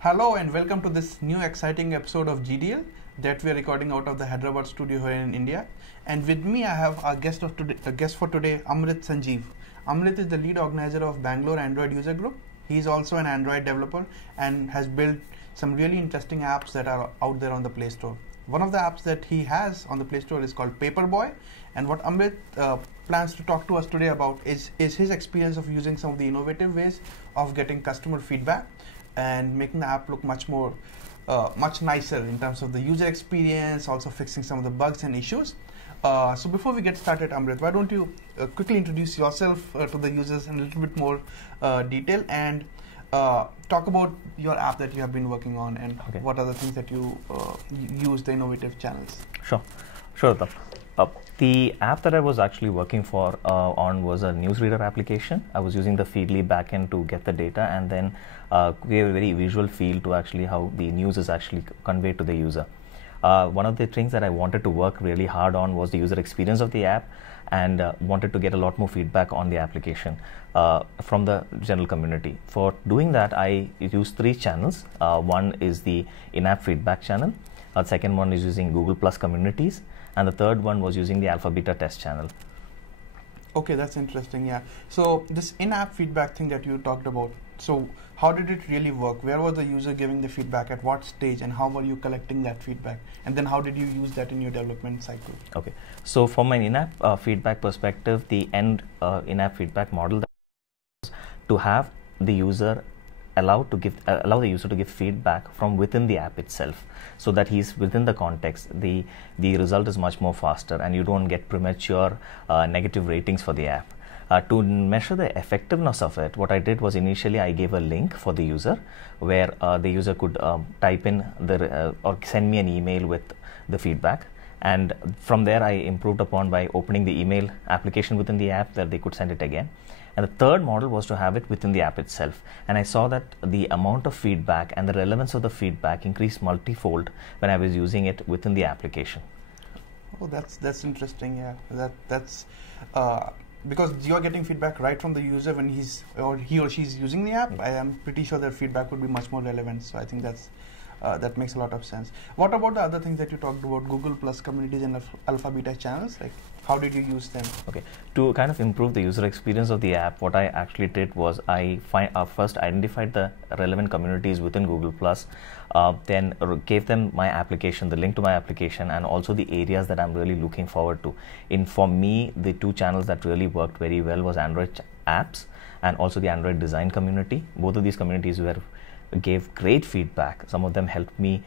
Hello and welcome to this new exciting episode of GDL that we are recording out of the Hyderabad studio here in India. And with me I have our guest for today, Amrit Sanjeev. Amrit is the lead organizer of Bangalore Android User Group. He is also an Android developer and has built some really interesting apps that are out there on the Play Store. One of the apps that he has on the Play Store is called Paperboy, and what Amrit plans to talk to us today about is his experience of using some of the innovative ways of getting customer feedback and making the app look much nicer in terms of the user experience, also fixing some of the bugs and issues. So before we get started, Amrit, why don't you quickly introduce yourself to the users in a little bit more detail and talk about your app that you have been working on and what are the things that you use, the innovative channels. Sure. The app that I was actually working on was a newsreader application. I was using the Feedly backend to get the data and then give a very visual feel to actually how the news is actually conveyed to the user. One of the things that I wanted to work really hard on was the user experience of the app, and wanted to get a lot more feedback on the application from the general community. For doing that, I used 3 channels. One is the in-app feedback channel. The second one is using Google Plus communities, and the third one was using the alpha beta test channel. Okay, that's interesting. Yeah. So this in-app feedback thing that you talked about, so how did it really work? Where was the user giving the feedback, at what stage, and how were you collecting that feedback? And then how did you use that in your development cycle? Okay, so from an in-app feedback perspective, the end in-app feedback model was to have the user allow the user to give feedback from within the app itself, so that he's within the context. The result is much more faster, and you don't get premature negative ratings for the app. To measure the effectiveness of it, what I did was initially I gave a link for the user where the user could type in or send me an email with the feedback, and from there I improved upon by opening the email application within the app where they could send it again. And the third model was to have it within the app itself, and I saw that the amount of feedback and the relevance of the feedback increased multifold when I was using it within the application. Oh, that's interesting. Yeah, that's because you're getting feedback right from the user when he or she's using the app. I am pretty sure that feedback would be much more relevant. So I think that makes a lot of sense. What about the other things that you talked about, Google Plus communities and alpha beta channels? Like, how did you use them? Okay, to kind of improve the user experience of the app, what I actually did was I first identified the relevant communities within Google Plus, then gave them my application, the link to my application, and also the areas that I'm really looking forward to. For me, the 2 channels that really worked very well was Android apps and also the Android design community. Both of these communities gave great feedback. Some of them helped me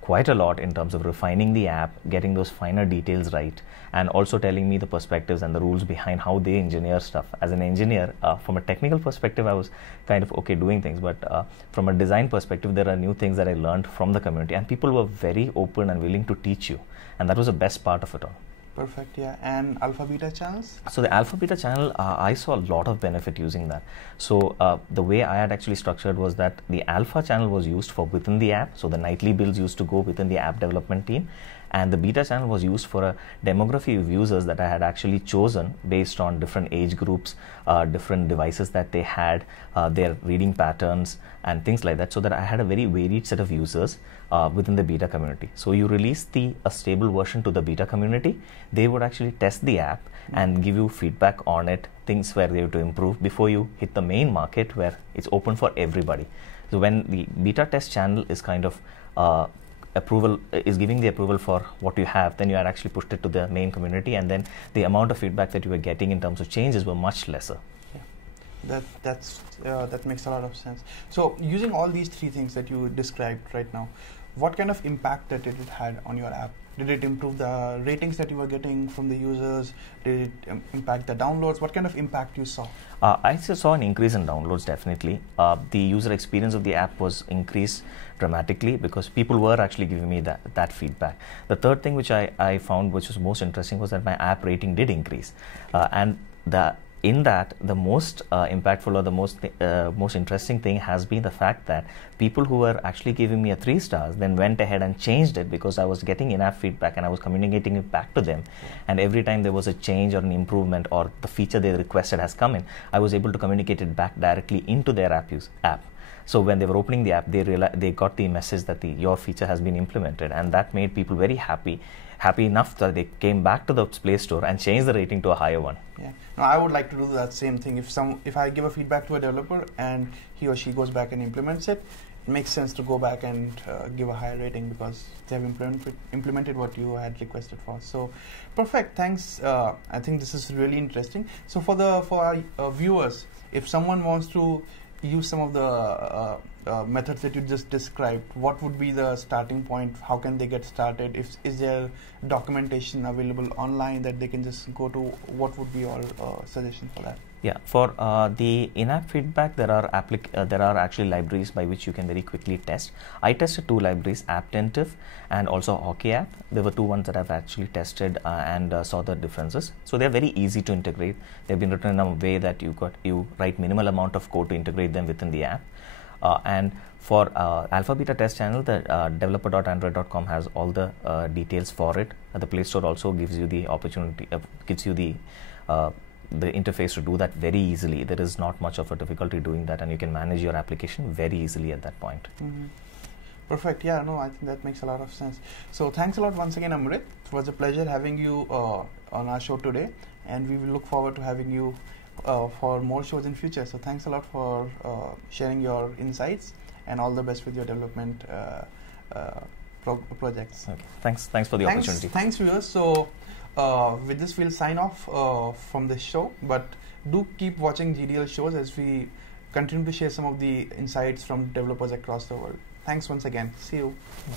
quite a lot in terms of refining the app, getting those finer details right, and also telling me the perspectives and the rules behind how they engineer stuff. As an engineer, from a technical perspective, I was kind of okay doing things, but from a design perspective, there are new things that I learned from the community, and people were very open and willing to teach you, and that was the best part of it all. Perfect, yeah. And alpha beta channels? So the alpha beta channel, I saw a lot of benefit using that. So the way I had actually structured was that the alpha channel was used for within the app. So the nightly builds used to go within the app development team. And the beta channel was used for a demography of users that I had actually chosen based on different age groups, different devices that they had, their reading patterns and things like that, so that I had a very varied set of users within the beta community. So you release a stable version to the beta community, they would actually test the app and give you feedback on it, things where they have to improve before you hit the main market where it's open for everybody. So when the beta test channel is kind of giving the approval for what you have, then you had actually pushed it to the main community, and then the amount of feedback that you were getting in terms of changes were much lesser. Yeah, that makes a lot of sense. So using all these 3 things that you described right now, what kind of impact that it had on your app? Did it improve the ratings that you were getting from the users? Did it impact the downloads? What kind of impact you saw? I saw an increase in downloads, definitely. The user experience of the app was increased dramatically because people were actually giving me that feedback. The third thing which I found which was most interesting was that my app rating did increase. And in that, the most impactful or the most interesting thing has been the fact that people who were actually giving me a 3 stars then went ahead and changed it because I was getting enough feedback and I was communicating it back to them. And every time there was a change or an improvement or the feature they requested has come in, I was able to communicate it back directly into their app. So when they were opening the app, they got the message that your feature has been implemented, and that made people very happy enough that they came back to the Play Store and changed the rating to a higher one. Yeah, now I would like to do that same thing. If I give a feedback to a developer and he or she goes back and implements it, it makes sense to go back and give a higher rating because they have implemented what you had requested for. So, perfect. Thanks. I think this is really interesting. So for our viewers, if someone wants to use some of the methods that you just described, what would be the starting point? How can they get started? Is there documentation available online that they can just go to? What would be your suggestion for that? Yeah, for the in-app feedback, there are actually libraries by which you can very quickly test. I tested 2 libraries, Apptentive and also Hockey App. There were 2 ones that I've actually tested and saw the differences. So they're very easy to integrate. They've been written in a way that you write minimal amount of code to integrate them within the app. And for Alpha Beta Test Channel, the developer.android.com has all the details for it. The Play Store also gives you the opportunity, gives you the interface to do that very easily. There is not much of a difficulty doing that, and you can manage your application very easily at that point. Mm-hmm. Perfect. Yeah, no, I think that makes a lot of sense. So thanks a lot once again, Amrit. It was a pleasure having you on our show today, and we will look forward to having you for more shows in future. So thanks a lot for sharing your insights, and all the best with your development projects. Okay. Thanks for the opportunity. Thanks, viewers. So with this, we'll sign off from this show, but do keep watching GDL shows as we continue to share some of the insights from developers across the world. Thanks once again. See you. Yeah.